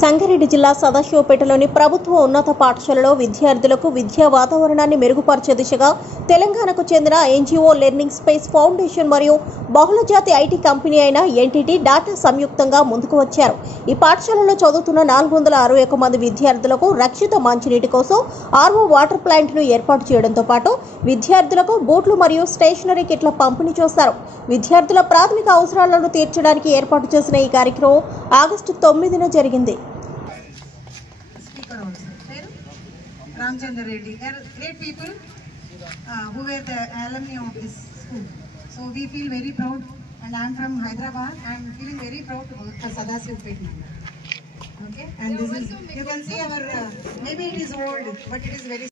సంగారెడ్డి జిల్లా సదాశివపేటలోని ప్రభుత్వ ఉన్నత పాఠశాలలో విద్యార్థులకు విద్యా వాతావరణాన్ని మెరుగుపరిచే దిశగా తెలంగాణకు చెందిన ఎన్జీఓ లెర్నింగ్ స్పేస్ ఫౌండేషన్ మరియు బహుళజాతి ఐటీ కంపెనీ అయిన ఎన్టీటీ డాటా సంయుక్తంగా ముందుకు వచ్చారు. ఈ పాఠశాలలో చదువుతున్న 461 మంది విద్యార్థులకు రక్షిత మంచినీటి కోసం ఆర్ఓ వాటర్ ప్లాంట్ను ఏర్పాటు చేయడంతో పాటు విద్యార్థులకు బూట్లు మరియు స్టేషనరీ కిట్ల పంపిణీ చేశారు. విద్యార్థుల ప్రాథమిక అవసరాలను తీర్చడానికి ఏర్పాటు చేసిన ఈ కార్యక్రమం ఆగస్టు 9న జరిగింది. Ramchandra Reddy, they are great people who were the alumni of this school. So we feel very proud, and I am from Hyderabad. I am feeling very proud to work for Sadasivapeta. Okay, and this is, you can see our, maybe it is old, but it is very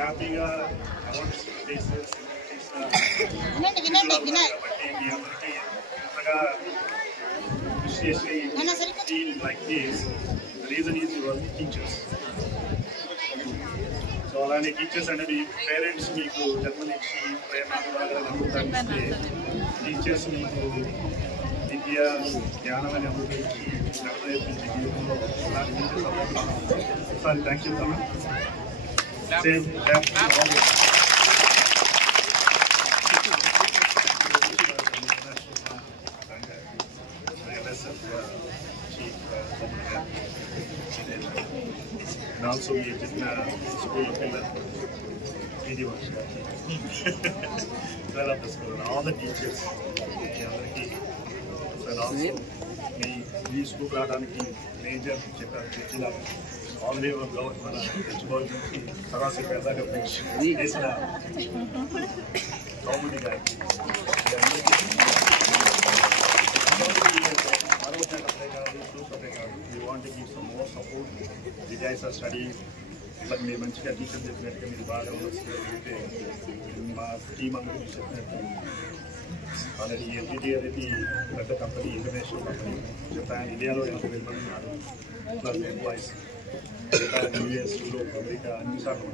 హ్యాపీగా so అలానే teachers అనేది parents మీకు జన్మనిచ్చి ప్రేమ నమ్ముతానిస్తే teachers మీకు విద్య జ్ఞానం అని అనుభవించి నిర్ణయించి జీవితంలో అలాంటి టీచర్స్ ఒకసారి థ్యాంక్ యూ తమ same and also we did school well of the school and all the teachers and also we school రావడానికి మేజర్ చెప్పారు all the way from మన హెచ్బోల్ నుంచి సరాసరి పెద్దగా చేసిన కౌముది గారికి we want to give some more support. You guys are studying, but we manchiga teachers చెప్పినట్టుగా మీరు బాగా వస్తే మా టీమ్ అందరూ చెప్పినట్టు ఆల్రెడీ ఎన్టీటీ అనేది పెద్ద కంపెనీ, ఇంటర్నేషనల్ కంపెనీ. జపాన్, ఇండియాలో 80,000 మంది ఉన్నారు plus employees. Japan, US, Europe, America అన్ని సార్లు